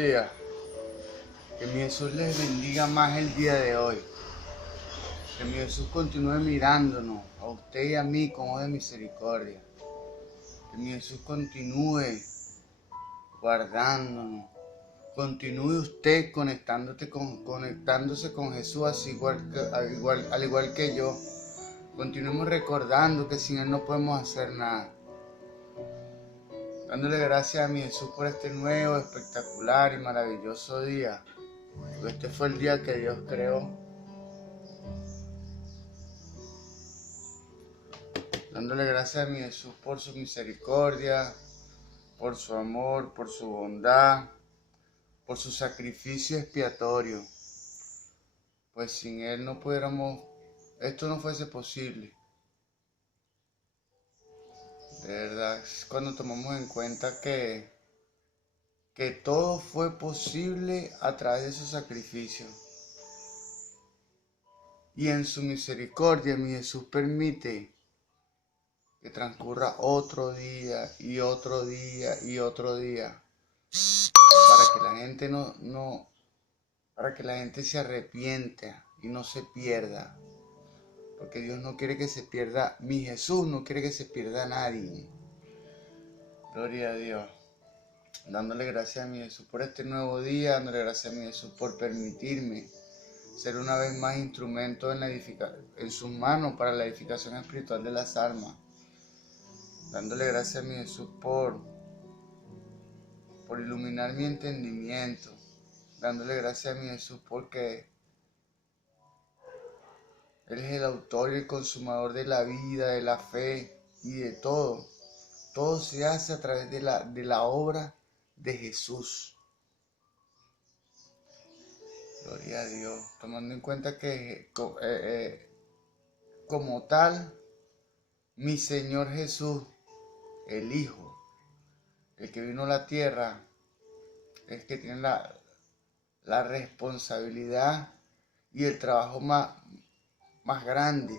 días. Que mi Jesús les bendiga más el día de hoy. Que mi Jesús continúe mirándonos a usted y a mí con ojos de misericordia. Que mi Jesús continúe guardándonos. Continúe usted conectándose con Jesús al igual que yo. Continuemos recordando que sin Él no podemos hacer nada. Dándole gracias a mi Jesús por este nuevo, espectacular y maravilloso día. Porque este fue el día que Dios creó. Dándole gracias a mi Jesús por su misericordia, por su amor, por su bondad, por su sacrificio expiatorio. Pues sin Él esto no fuese posible. De verdad, cuando tomamos en cuenta que todo fue posible a través de su sacrificio. Y en su misericordia mi Jesús permite que transcurra otro día y otro día y otro día. Para que la gente para que la gente se arrepienta y no se pierda. Porque Dios no quiere que se pierda, mi Jesús no quiere que se pierda a nadie. Gloria a Dios. Dándole gracias a mi Jesús por este nuevo día, dándole gracias a mi Jesús por permitirme ser una vez más instrumento en sus manos para la edificación espiritual de las almas. Dándole gracias a mi Jesús por iluminar mi entendimiento. Dándole gracias a mi Jesús porque Él es el autor y el consumador de la vida, de la fe y de todo. Todo se hace a través de la obra de Jesús. Gloria a Dios. Tomando en cuenta que como tal, mi Señor Jesús, el Hijo, el que vino a la tierra, es que tiene la responsabilidad y el trabajo más grande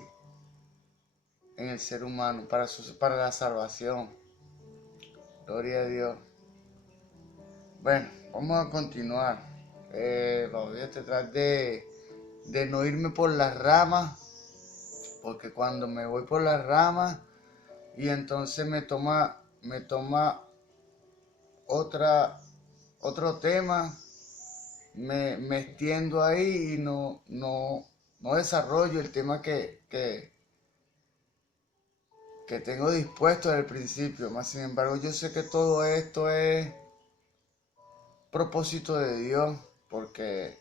en el ser humano para la salvación. Gloria a Dios. Bueno, vamos a continuar. Voy a tratar de no irme por las ramas, porque cuando me voy por las ramas y entonces me toma otro tema, me extiendo ahí y no desarrollo el tema que tengo dispuesto desde el principio. Más sin embargo, yo sé que todo esto es propósito de Dios, porque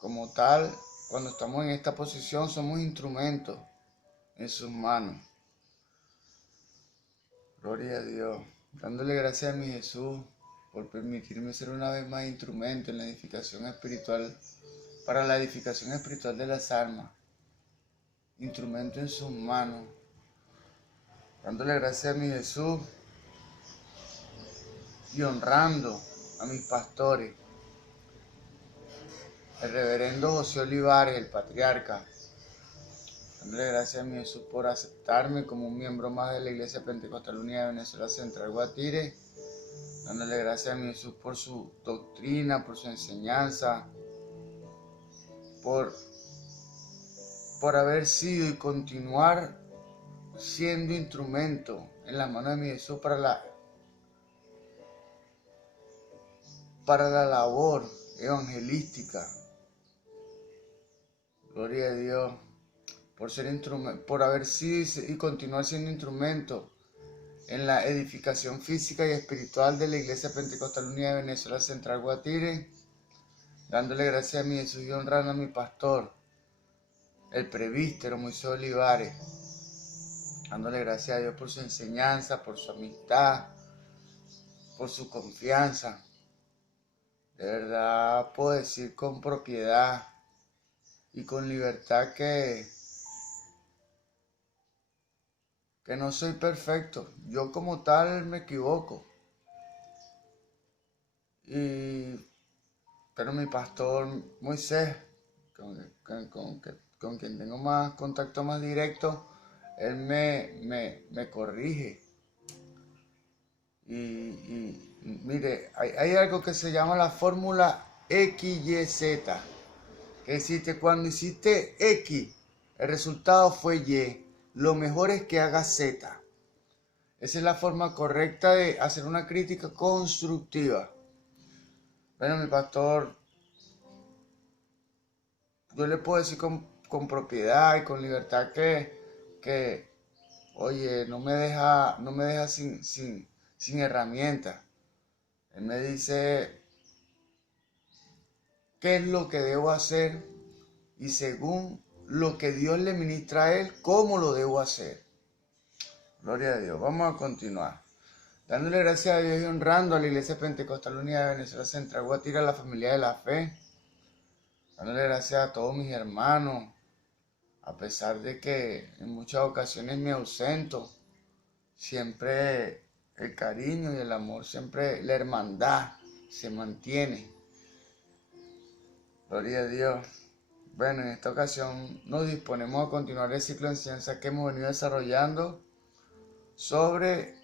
como tal, cuando estamos en esta posición, somos instrumentos en sus manos. Gloria a Dios. Dándole gracias a mi Jesús por permitirme ser una vez más instrumento en la edificación espiritual, para la edificación espiritual de las almas. Instrumento en sus manos. Dándole gracias a mi Jesús y honrando a mis pastores. El reverendo José Olivares, el patriarca. Dándole gracias a mi Jesús por aceptarme como un miembro más de la Iglesia Pentecostal Unida de Venezuela Central Guatire. Dándole gracias a mi Jesús por su doctrina, por su enseñanza, por haber sido y continuar siendo instrumento en las manos de mi Jesús para la labor evangelística. Gloria a Dios. Por haber sido y continuar siendo instrumento en la edificación física y espiritual de la Iglesia Pentecostal Unida de Venezuela Central Guatire, dándole gracias a mi Jesús y honrando a mi pastor, el presbítero Moisés Olivares, dándole gracias a Dios por su enseñanza, por su amistad, por su confianza. De verdad puedo decir con propiedad y con libertad que no soy perfecto. Yo como tal me equivoco. Pero mi pastor Moisés, con quien tengo más contacto más directo, él me corrige. Y Mire, hay algo que se llama la fórmula XYZ, que existe cuando hiciste X, el resultado fue Y. Lo mejor es que hagas Z. Esa es la forma correcta de hacer una crítica constructiva. Bueno, mi pastor, yo le puedo decir con propiedad y con libertad que oye, no me deja sin herramientas. Él me dice qué es lo que debo hacer y según lo que Dios le ministra a él, cómo lo debo hacer. Gloria a Dios. Vamos a continuar. Dándole gracias a Dios y honrando a la Iglesia Pentecostal Unida de Venezuela Central Guatire, a la familia de la fe. Dándole gracias a todos mis hermanos, a pesar de que en muchas ocasiones me ausento. Siempre el cariño y el amor, siempre la hermandad se mantiene. Gloria a Dios. Bueno, en esta ocasión nos disponemos a continuar el ciclo de enseñanza que hemos venido desarrollando sobre,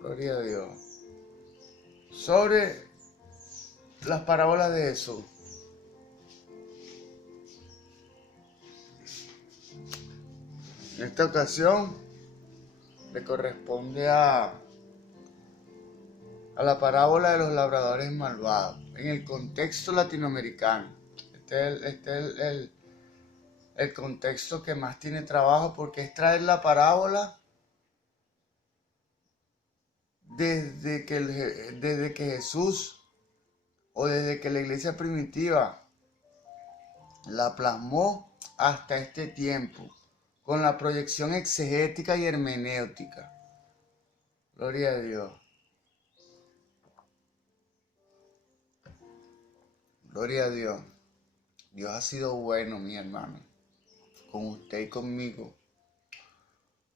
gloria a Dios, sobre las parábolas de Jesús. En esta ocasión le corresponde a la parábola de los labradores malvados, en el contexto latinoamericano. Este es el contexto que más tiene trabajo, porque es traer la parábola desde que Jesús o desde que la iglesia primitiva la plasmó hasta este tiempo, con la proyección exegética y hermenéutica. Gloria a Dios. Gloria a Dios. Dios ha sido bueno, mi hermano, con usted y conmigo,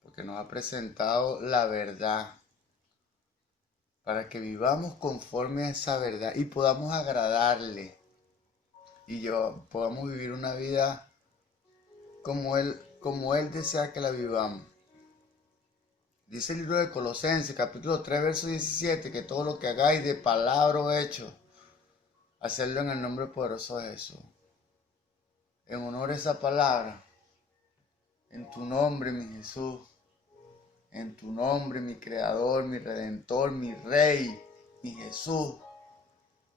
porque nos ha presentado la verdad, para que vivamos conforme a esa verdad y podamos agradarle y podamos vivir una vida como Él desea que la vivamos. Dice el libro de Colosenses, capítulo 3, verso 17, que todo lo que hagáis de palabra o hecho, hacerlo en el nombre poderoso de Jesús. En honor a esa palabra, en tu nombre, mi Jesús, en tu nombre, mi Creador, mi Redentor, mi Rey, mi Jesús,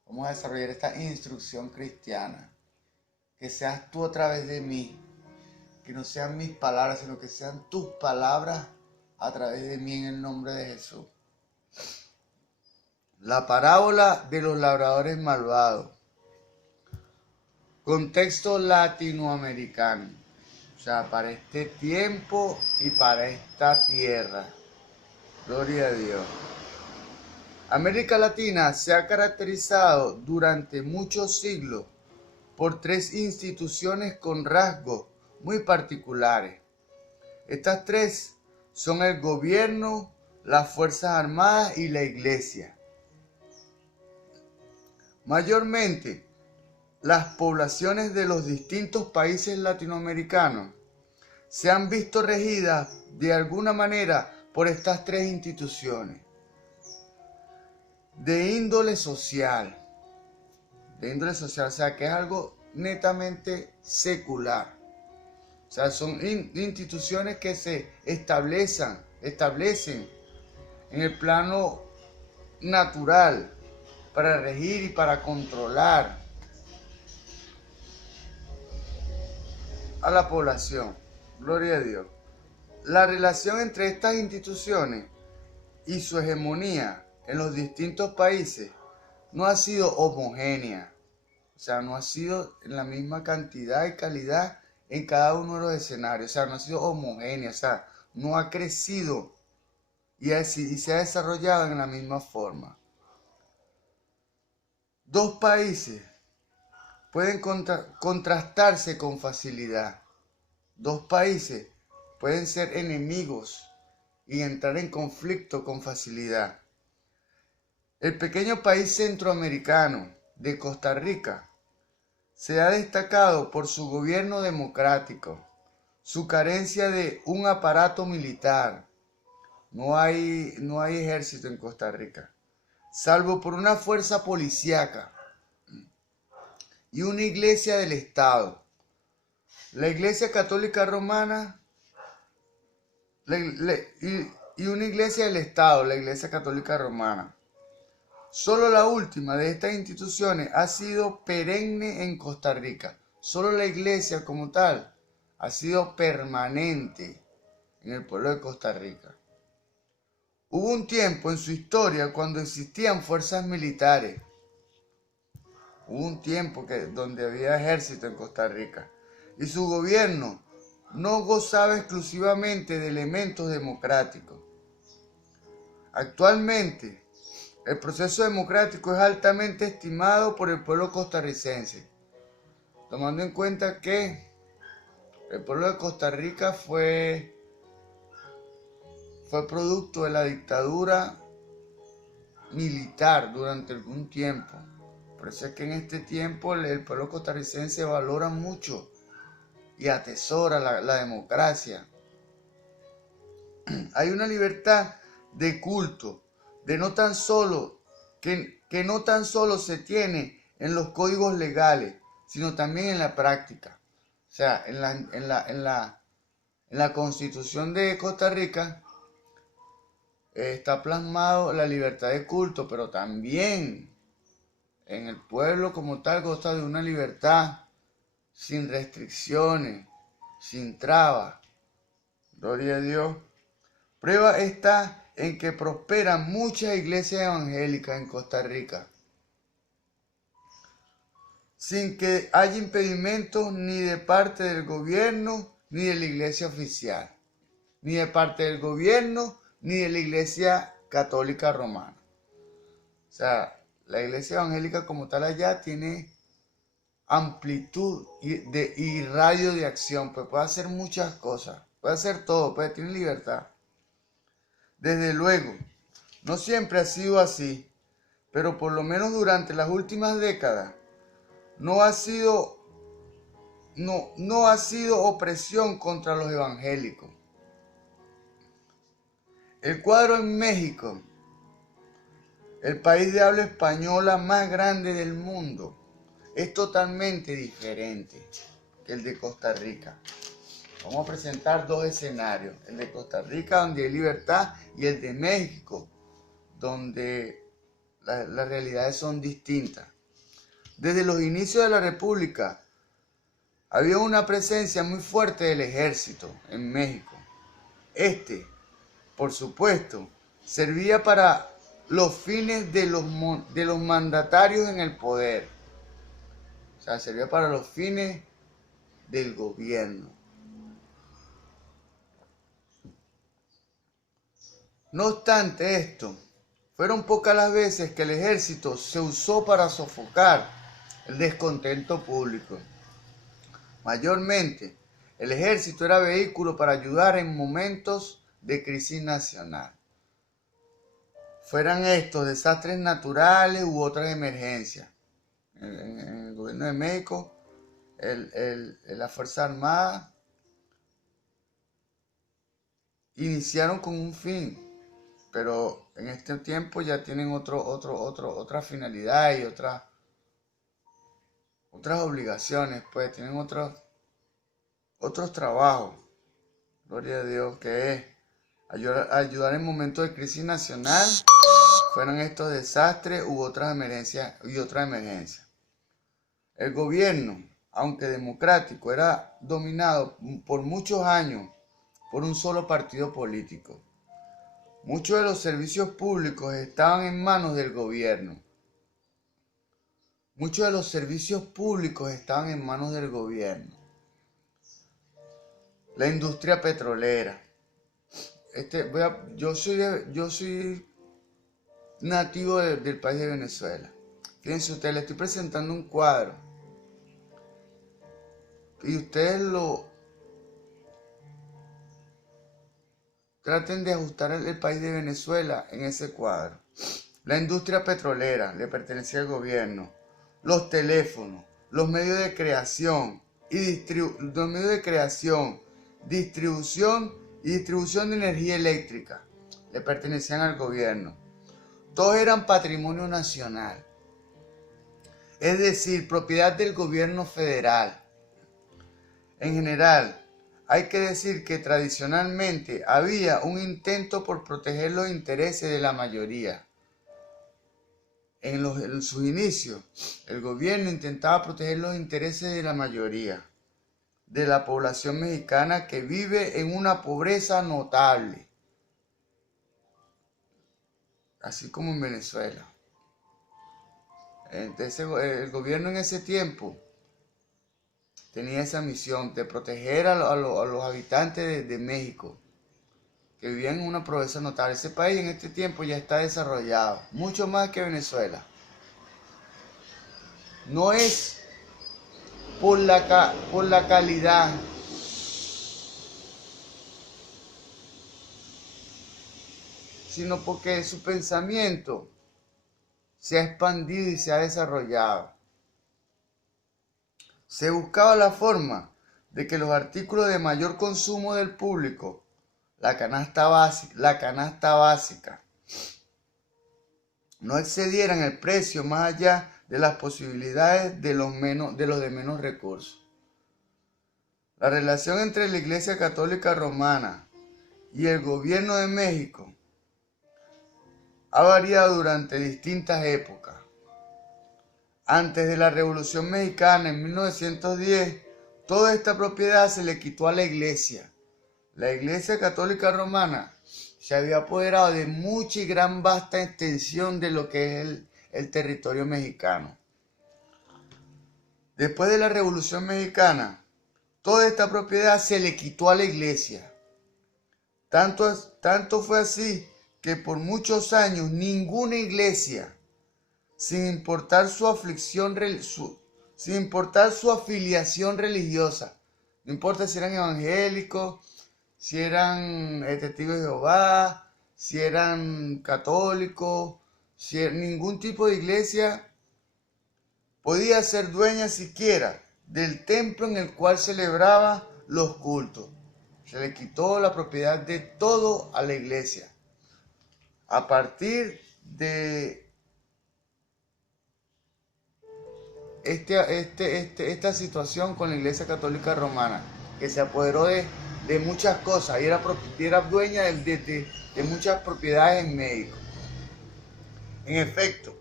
vamos a desarrollar esta instrucción cristiana. Que seas tú a través de mí, que no sean mis palabras, sino que sean tus palabras a través de mí, en el nombre de Jesús. La parábola de los labradores malvados. Contexto latinoamericano. O sea, para este tiempo y para esta tierra. Gloria a Dios. América Latina se ha caracterizado durante muchos siglos por tres instituciones con rasgos muy particulares. Estas tres son el gobierno, las Fuerzas Armadas y la Iglesia. Mayormente, las poblaciones de los distintos países latinoamericanos se han visto regidas de alguna manera por estas tres instituciones. De índole social, o sea, que es algo netamente secular. O sea, son instituciones que se establecen en el plano natural para regir y para controlar a la población. Gloria a Dios. La relación entre estas instituciones y su hegemonía en los distintos países no ha sido homogénea. O sea, no ha sido en la misma cantidad y calidad en cada uno de los escenarios. O sea, no ha sido homogénea. O sea, no ha crecido y se ha desarrollado en la misma forma. Dos países pueden contrastarse con facilidad. Dos países pueden ser enemigos y entrar en conflicto con facilidad. El pequeño país centroamericano de Costa Rica se ha destacado por su gobierno democrático, su carencia de un aparato militar, no hay ejército en Costa Rica, salvo por una fuerza policíaca y una iglesia del Estado. La Iglesia Católica Romana y una iglesia del Estado, la Iglesia Católica Romana. Solo la última de estas instituciones ha sido perenne en Costa Rica. Solo la iglesia como tal ha sido permanente en el pueblo de Costa Rica. Hubo un tiempo en su historia cuando existían fuerzas militares. Hubo un tiempo donde había ejército en Costa Rica. Y su gobierno no gozaba exclusivamente de elementos democráticos. Actualmente, el proceso democrático es altamente estimado por el pueblo costarricense, tomando en cuenta que el pueblo de Costa Rica fue producto de la dictadura militar durante algún tiempo. Por eso es que en este tiempo el pueblo costarricense valora mucho y atesora la democracia. Hay una libertad de culto, que no tan solo se tiene en los códigos legales, sino también en la práctica. O sea, en la Constitución de Costa Rica está plasmado la libertad de culto, pero también en el pueblo como tal goza de una libertad sin restricciones, sin trabas. Gloria a Dios. Prueba está en que prosperan muchas iglesias evangélicas en Costa Rica, sin que haya impedimentos ni de parte del gobierno ni de la iglesia oficial, ni de parte del gobierno ni de la iglesia católica romana. O sea, la iglesia evangélica como tal allá tiene amplitud y radio de acción, pues puede hacer muchas cosas, puede hacer todo, tiene libertad. Desde luego, no siempre ha sido así, pero por lo menos durante las últimas décadas no ha sido opresión contra los evangélicos. El cuadro en México, el país de habla española más grande del mundo, es totalmente diferente que el de Costa Rica. Vamos a presentar dos escenarios, el de Costa Rica donde hay libertad y el de México donde las realidades son distintas. Desde los inicios de la República había una presencia muy fuerte del ejército en México. Por supuesto, servía para los fines de los mandatarios en el poder. O sea, servía para los fines del gobierno. No obstante esto, fueron pocas las veces que el ejército se usó para sofocar el descontento público. Mayormente, el ejército era vehículo para ayudar en momentos de crisis nacional. Fueran estos desastres naturales u otras emergencias. En el gobierno de México, la Fuerza Armada iniciaron con un fin, pero en este tiempo ya tienen otra finalidad y otras obligaciones, pues tienen otros trabajos. Gloria a Dios, que es ayudar en momentos de crisis nacional, fueran estos desastres u otras emergencias El gobierno, aunque democrático, era dominado por muchos años por un solo partido político. Muchos de los servicios públicos estaban en manos del gobierno. La industria petrolera. Yo soy nativo del país de Venezuela. Fíjense ustedes, le estoy presentando un cuadro. Y ustedes traten de ajustar el país de Venezuela en ese cuadro. La industria petrolera le pertenecía al gobierno. Los teléfonos, los medios de creación distribución de energía eléctrica le pertenecían al gobierno. Todos eran patrimonio nacional, es decir, propiedad del gobierno federal. En general, hay que decir que tradicionalmente había un intento por proteger los intereses de la mayoría. En sus inicios, el gobierno intentaba proteger los intereses de la mayoría de la población mexicana que vive en una pobreza notable, así como en Venezuela. Entonces, el gobierno en ese tiempo tenía esa misión de proteger a los habitantes de México, que vivían en una pobreza notable. Ese país en este tiempo ya está desarrollado, mucho más que Venezuela. No es por la calidad, sino porque su pensamiento se ha expandido y se ha desarrollado. Se buscaba la forma de que los artículos de mayor consumo del público, la canasta básica, no excedieran el precio más allá de las posibilidades de los de menos recursos. La relación entre la Iglesia Católica Romana y el gobierno de México ha variado durante distintas épocas. Antes de la Revolución Mexicana en 1910, toda esta propiedad se le quitó a la Iglesia. La Iglesia Católica Romana se había apoderado de mucha y gran vasta extensión de lo que es el territorio mexicano. Después de la Revolución Mexicana, toda esta propiedad se le quitó a la Iglesia. Tanto fue así que por muchos años ninguna iglesia, sin importar su afiliación religiosa, no importa si eran evangélicos, si eran testigos de Jehová, si eran católicos, ningún tipo de iglesia podía ser dueña siquiera del templo en el cual celebraba los cultos. Se le quitó la propiedad de todo a la iglesia. A partir de esta situación con la Iglesia Católica Romana, que se apoderó de muchas cosas y era dueña de muchas propiedades en México. En efecto,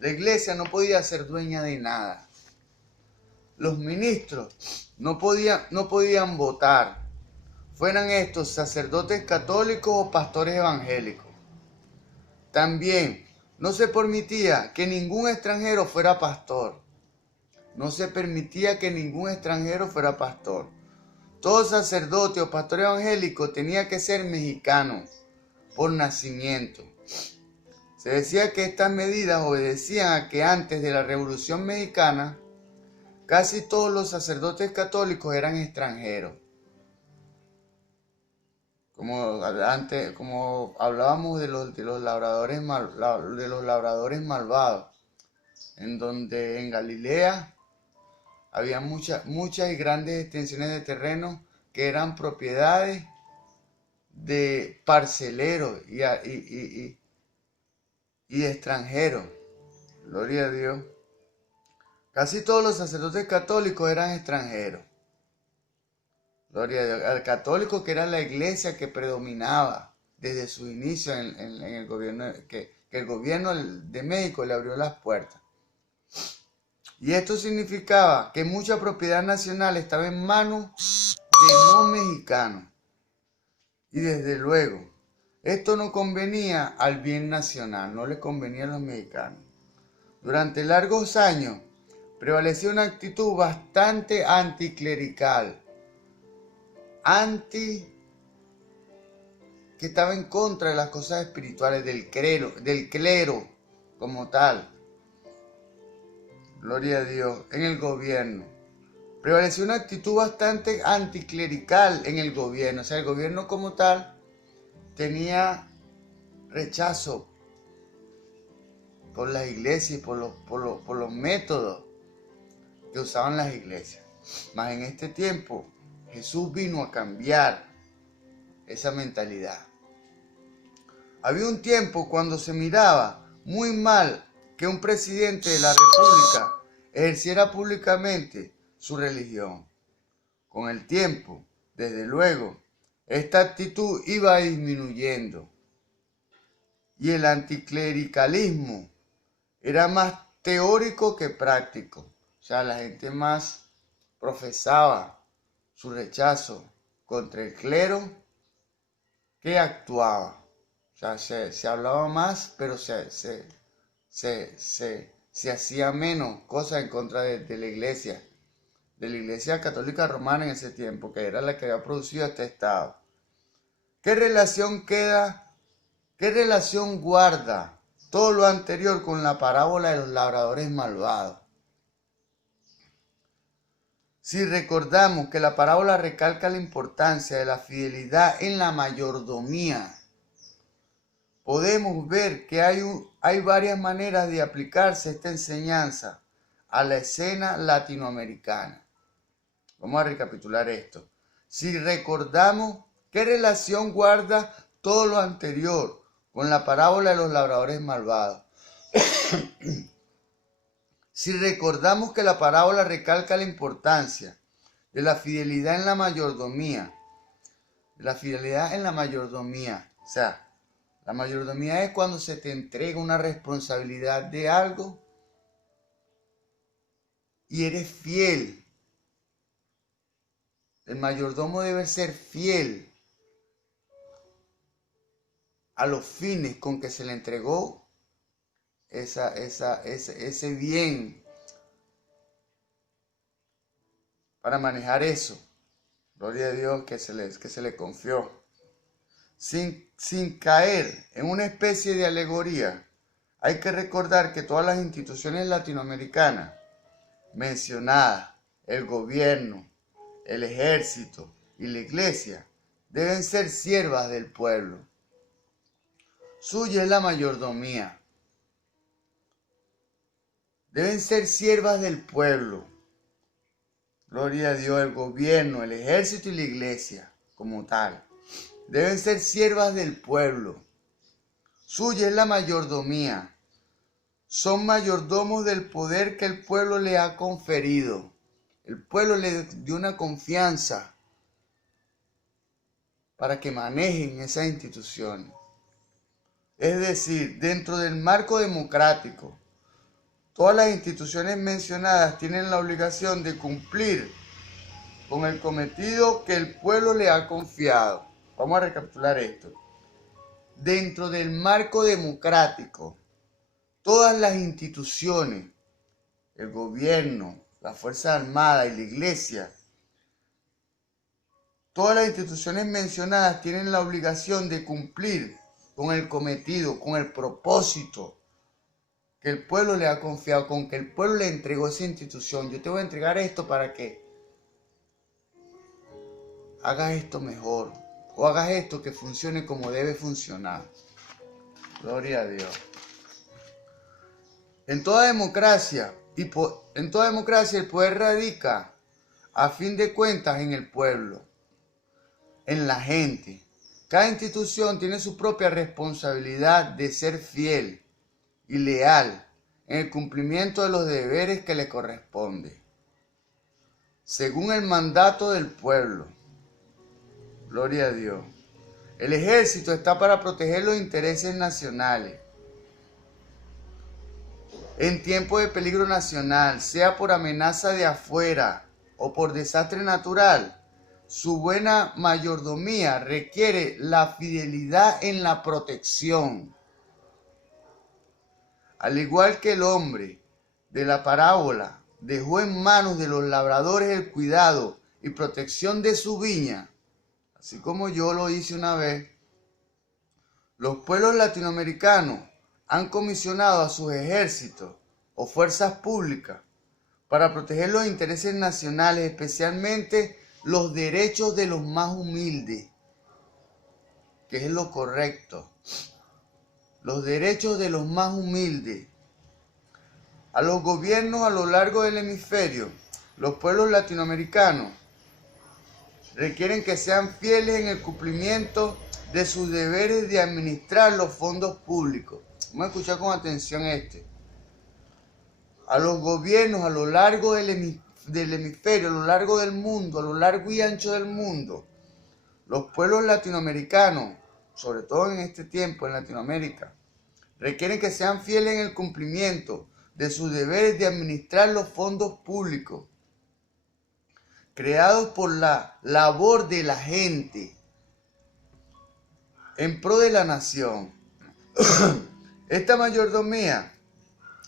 la iglesia no podía ser dueña de nada. Los ministros no podían votar, fueran estos sacerdotes católicos o pastores evangélicos. También no se permitía que ningún extranjero fuera pastor. No se permitía que ningún extranjero fuera pastor. Todo sacerdote o pastor evangélico tenía que ser mexicano por nacimiento. Se decía que estas medidas obedecían a que antes de la Revolución Mexicana, casi todos los sacerdotes católicos eran extranjeros. Como hablábamos de los labradores malvados, en donde en Galilea había muchas y grandes extensiones de terreno que eran propiedades de parceleros y de extranjeros. Gloria a Dios. Casi todos los sacerdotes católicos eran extranjeros. Gloria a Dios. Al católico, que era la iglesia que predominaba desde su inicio en el gobierno, que el gobierno de México le abrió las puertas. Y esto significaba que mucha propiedad nacional estaba en manos de no mexicanos. Y desde luego, esto no convenía al bien nacional, no le convenía a los mexicanos. Durante largos años prevaleció una actitud bastante anticlerical, que estaba en contra de las cosas espirituales del clero como tal. Gloria a Dios. En el gobierno prevaleció una actitud bastante anticlerical en el gobierno. O sea, el gobierno como tal tenía rechazo por las iglesias y por los métodos que usaban las iglesias. Mas en este tiempo Jesús vino a cambiar esa mentalidad. Había un tiempo cuando se miraba muy mal que un presidente de la República ejerciera públicamente su religión. Con el tiempo, desde luego, esta actitud iba disminuyendo y el anticlericalismo era más teórico que práctico. O sea, la gente más profesaba su rechazo contra el clero que actuaba. O sea, se hablaba más, pero se hacía menos cosas en contra de la Iglesia Católica Romana en ese tiempo, que era la que había producido este Estado. ¿Qué relación guarda todo lo anterior con la parábola de los labradores malvados? Si recordamos que la parábola recalca la importancia de la fidelidad en la mayordomía, podemos ver que hay varias maneras de aplicarse esta enseñanza a la escena latinoamericana. Vamos a recapitular esto. Si recordamos qué relación guarda todo lo anterior con la parábola de los labradores malvados. Si recordamos que la parábola recalca la importancia de la fidelidad en la mayordomía, o sea, la mayordomía es cuando se te entrega una responsabilidad de algo y eres fiel. El mayordomo debe ser fiel a los fines con que se le entregó ese bien para manejar eso. Gloria a Dios que se le confió. Sin caer en una especie de alegoría, hay que recordar que todas las instituciones latinoamericanas mencionadas, el gobierno, el ejército y la iglesia, deben ser siervas del pueblo. Suya es la mayordomía. Deben ser siervas del pueblo. Gloria a Dios, el gobierno, el ejército y la iglesia como tal. Deben ser siervas del pueblo. Suya es la mayordomía. Son mayordomos del poder que el pueblo le ha conferido. El pueblo le dio una confianza para que manejen esas instituciones. Es decir, dentro del marco democrático, todas las instituciones mencionadas tienen la obligación de cumplir con el cometido que el pueblo le ha confiado. Vamos a recapitular esto. Dentro del marco democrático, todas las instituciones, el gobierno, las Fuerzas Armadas y la Iglesia, todas las instituciones mencionadas tienen la obligación de cumplir con el cometido, con el propósito que el pueblo le ha confiado, con que el pueblo le entregó esa institución. Yo te voy a entregar esto para que hagas esto mejor o hagas esto que funcione como debe funcionar. Gloria a Dios. En toda democracia el poder radica a fin de cuentas en el pueblo, en la gente. Cada institución tiene su propia responsabilidad de ser fiel y leal en el cumplimiento de los deberes que le corresponde, según el mandato del pueblo. Gloria a Dios. El ejército está para proteger los intereses nacionales. En tiempo de peligro nacional, sea por amenaza de afuera o por desastre natural, su buena mayordomía requiere la fidelidad en la protección. Al igual que el hombre de la parábola dejó en manos de los labradores el cuidado y protección de su viña, así como yo lo hice una vez, los pueblos latinoamericanos han comisionado a sus ejércitos o fuerzas públicas para proteger los intereses nacionales, especialmente los derechos de los más humildes, que es lo correcto. Los derechos de los más humildes. A los gobiernos a lo largo del hemisferio, los pueblos latinoamericanos requieren que sean fieles en el cumplimiento de sus deberes de administrar los fondos públicos. Vamos a escuchar con atención a los gobiernos a lo largo del hemisferio, a lo largo del mundo, a lo largo y ancho del mundo. Los pueblos latinoamericanos, sobre todo en este tiempo en Latinoamérica, requieren que sean fieles en el cumplimiento de sus deberes de administrar los fondos públicos creados por la labor de la gente en pro de la nación. Esta mayordomía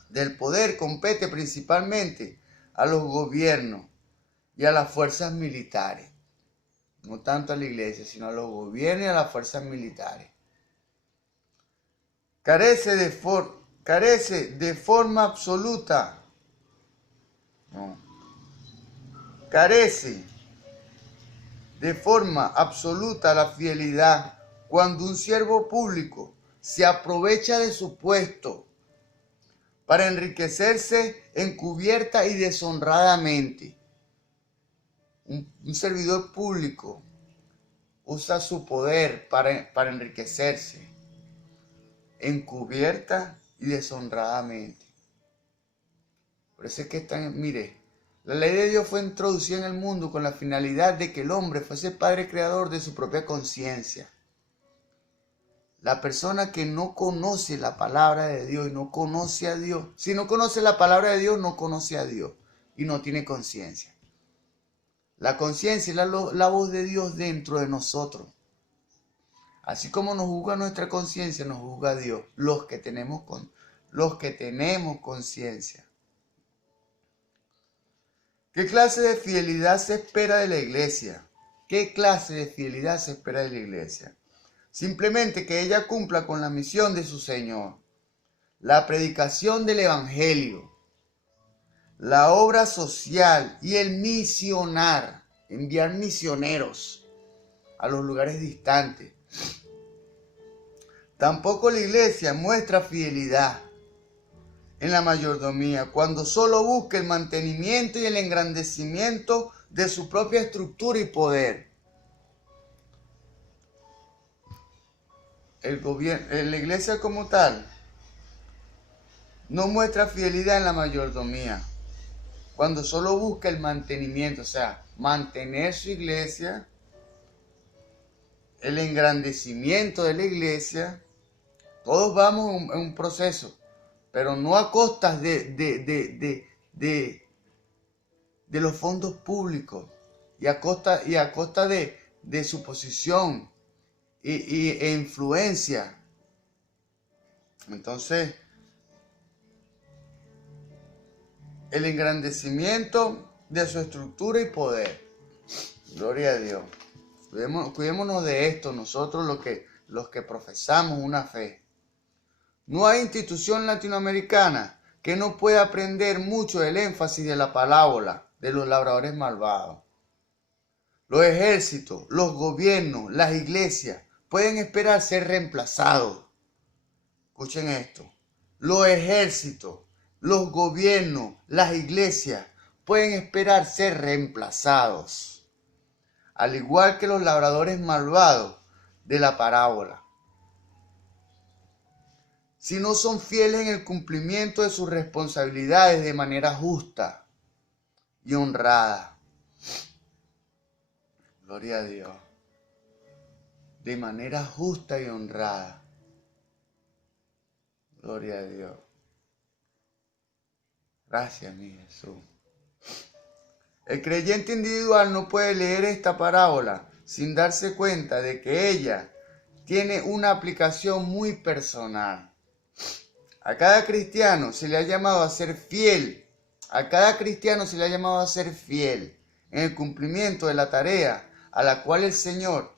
del poder compete principalmente a los gobiernos y a las fuerzas militares. No tanto a la iglesia, sino a los gobiernos y a las fuerzas militares. Carece de forma absoluta. Carece de forma absoluta la fidelidad cuando un siervo público se aprovecha de su puesto para enriquecerse encubierta y deshonradamente. Un servidor público usa su poder para enriquecerse encubierta y deshonradamente. Por eso es que mire, la ley de Dios fue introducida en el mundo con la finalidad de que el hombre fuese padre creador de su propia conciencia. La persona que no conoce la palabra de Dios y no conoce a Dios, si no conoce la palabra de Dios, no conoce a Dios y no tiene conciencia. La conciencia es la voz de Dios dentro de nosotros. Así como nos juzga nuestra conciencia, nos juzga Dios, los que tenemos conciencia. ¿Qué clase de fidelidad se espera de la iglesia? ¿Qué clase de fidelidad se espera de la iglesia? Simplemente que ella cumpla con la misión de su Señor, la predicación del evangelio, la obra social y el misionar, enviar misioneros a los lugares distantes. Tampoco la iglesia muestra fidelidad en la mayordomía cuando solo busca el mantenimiento y el engrandecimiento de su propia estructura y poder. La iglesia como tal no muestra fidelidad en la mayordomía cuando solo busca el mantenimiento, o sea, mantener su iglesia, el engrandecimiento de la iglesia. Todos vamos en un proceso, pero no a costas de los fondos públicos y a costa de su posición e influencia. Entonces, el engrandecimiento de su estructura y poder. Gloria a Dios. Cuidémonos de esto, nosotros los que profesamos una fe. No hay institución latinoamericana que no pueda aprender mucho del énfasis de la parábola de los labradores malvados. Los ejércitos, los gobiernos, las iglesias pueden esperar ser reemplazados. Escuchen esto. Los ejércitos, los gobiernos, las iglesias pueden esperar ser reemplazados, al igual que los labradores malvados de la parábola, si no son fieles en el cumplimiento de sus responsabilidades de manera justa y honrada. Gloria a Dios. De manera justa y honrada. Gloria a Dios. Gracias, mi Jesús. El creyente individual no puede leer esta parábola sin darse cuenta de que ella tiene una aplicación muy personal. A cada cristiano se le ha llamado a ser fiel. A cada cristiano se le ha llamado a ser fiel en el cumplimiento de la tarea a la cual el Señor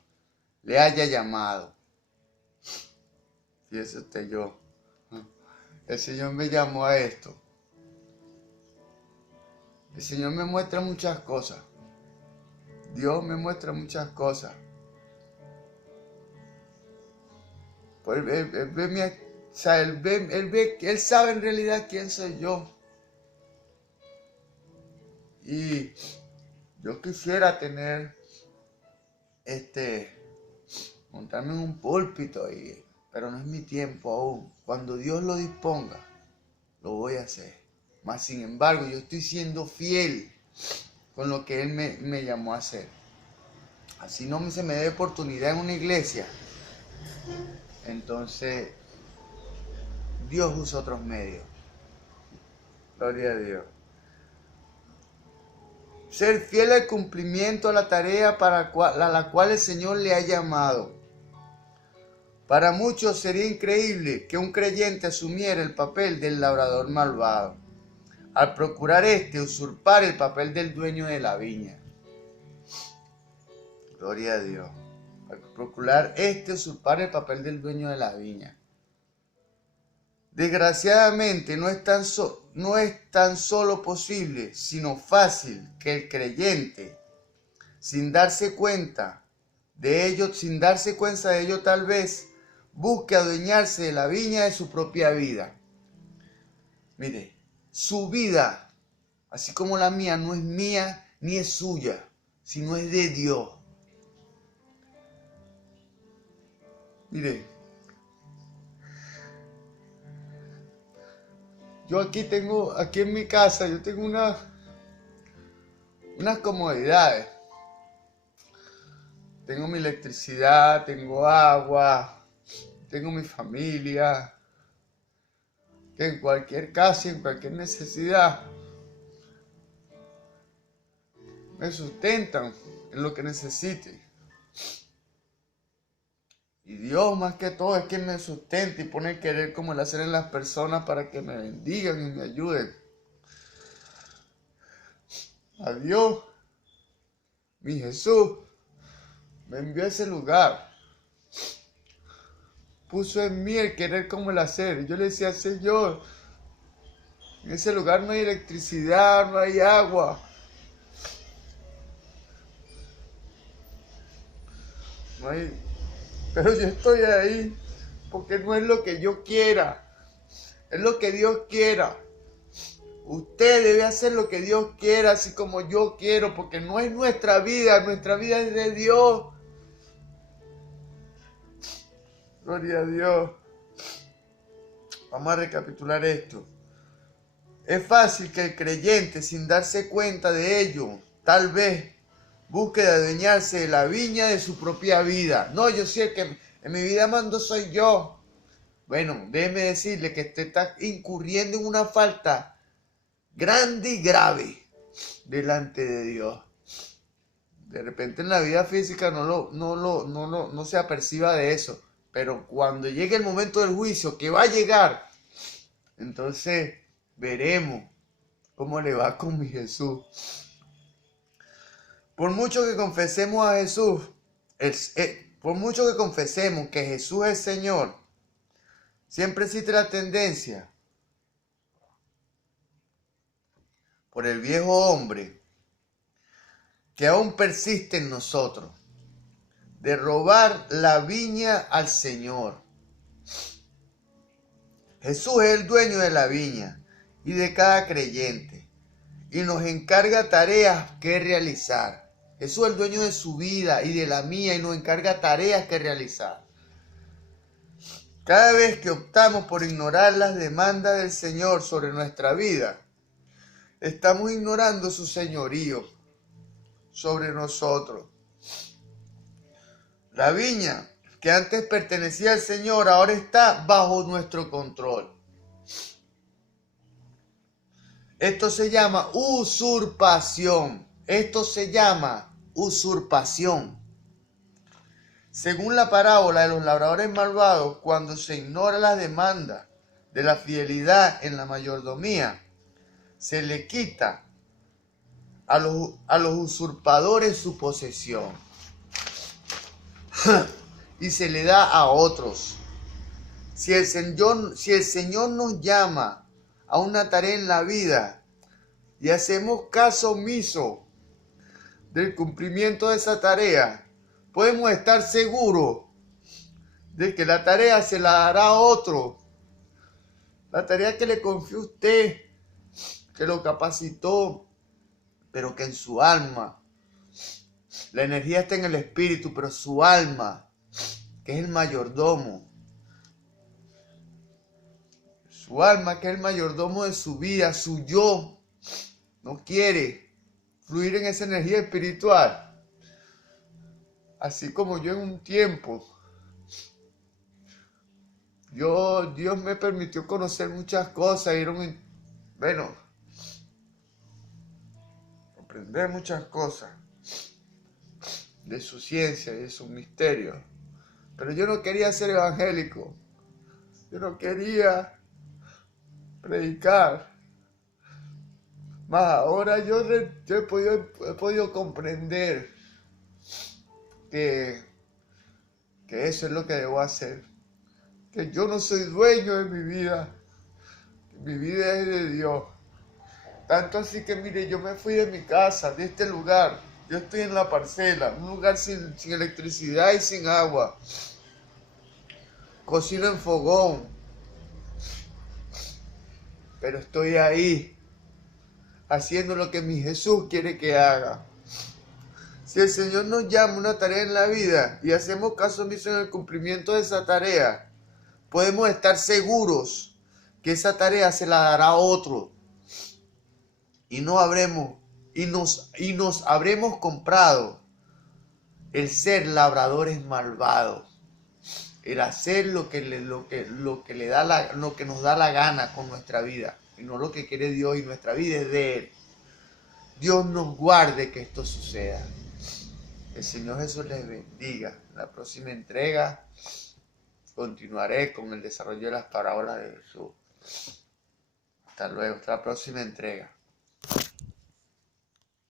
le haya llamado. Fíjese usted, el Señor me llamó a esto. El Señor me muestra muchas cosas. Dios me muestra muchas cosas. Pues Él sabe en realidad quién soy yo. Y yo quisiera tener montarme en un púlpito, pero no es mi tiempo aún. Cuando Dios lo disponga, lo voy a hacer. Mas sin embargo, yo estoy siendo fiel con lo que Él me llamó a hacer. Así no se me dé oportunidad en una iglesia, entonces Dios usa otros medios. Gloria a Dios. Ser fiel al cumplimiento de la tarea a la cual el Señor le ha llamado. Para muchos sería increíble que un creyente asumiera el papel del labrador malvado, al procurar usurpar el papel del dueño de la viña. Gloria a Dios. Al procurar usurpar el papel del dueño de la viña. Desgraciadamente no es tan solo posible, sino fácil que el creyente, sin darse cuenta de ello tal vez, busque adueñarse de la viña de su propia vida. Mire, su vida, así como la mía, no es mía ni es suya, sino es de Dios. Mire, yo aquí en mi casa, yo tengo unas comodidades. Tengo mi electricidad, tengo agua, tengo mi familia, que en cualquier caso, en cualquier necesidad, me sustentan en lo que necesite. Y Dios más que todo es quien me sustenta y pone el querer como el hacer en las personas para que me bendigan y me ayuden. A Dios, mi Jesús, me envió a ese lugar. Puso en mí el querer como el hacer. Yo le decía, Señor, en ese lugar no hay electricidad, no hay agua. No hay... Pero yo estoy ahí porque no es lo que yo quiera, es lo que Dios quiera. Usted debe hacer lo que Dios quiera, así como yo quiero, porque no es nuestra vida es de Dios. Gloria a Dios. Vamos a recapitular esto. Es fácil que el creyente, sin darse cuenta de ello, tal vez busque adueñarse de la viña de su propia vida. No, yo sé el que en mi vida mando soy yo. Bueno, déjeme decirle que usted está incurriendo en una falta grande y grave delante de Dios. De repente en la vida física no se aperciba de eso. Pero cuando llegue el momento del juicio, que va a llegar, entonces veremos cómo le va con mi Jesús. Por mucho que confesemos a Jesús, por mucho que confesemos que Jesús es Señor, siempre existe la tendencia por el viejo hombre que aún persiste en nosotros, de robar la viña al Señor. Jesús es el dueño de la viña y de cada creyente y nos encarga tareas que realizar. Jesús es el dueño de su vida y de la mía y nos encarga tareas que realizar. Cada vez que optamos por ignorar las demandas del Señor sobre nuestra vida, estamos ignorando su señorío sobre nosotros. La viña que antes pertenecía al Señor ahora está bajo nuestro control. Esto se llama usurpación. Según la parábola de los labradores malvados, cuando se ignora las demandas de la fidelidad en la mayordomía, se le quita a los usurpadores su posesión y se le da a otros. Si el Señor nos llama a una tarea en la vida y hacemos caso omiso del cumplimiento de esa tarea, podemos estar seguros de que la tarea se la dará a otro. La tarea que le confió a usted, que lo capacitó, pero que en su alma, la energía está en el espíritu, pero su alma que es el mayordomo. Su alma, que es el mayordomo de su vida, su yo, no quiere fluir en esa energía espiritual. Así como yo en un tiempo, Dios me permitió conocer muchas cosas, aprender muchas cosas de su ciencia y de sus misterios. Pero yo no quería ser evangélico, yo no quería predicar. Más ahora yo he podido comprender que eso es lo que debo hacer. Que yo no soy dueño de mi vida. Mi vida es de Dios. Tanto así que, mire, yo me fui de mi casa, de este lugar. Yo estoy en la parcela, un lugar sin electricidad y sin agua. Cocino en fogón. Pero estoy ahí, haciendo lo que mi Jesús quiere que haga. Si el Señor nos llama a una tarea en la vida y hacemos caso omiso en el cumplimiento de esa tarea, podemos estar seguros que esa tarea se la dará a otro. Y nos habremos comprado el ser labradores malvados, el hacer lo que nos da la gana con nuestra vida, y no lo que quiere Dios, y nuestra vida es de Él. Dios nos guarde que esto suceda. El Señor Jesús les bendiga. En la próxima entrega continuaré con el desarrollo de las parábolas de Jesús. Hasta luego, hasta la próxima entrega.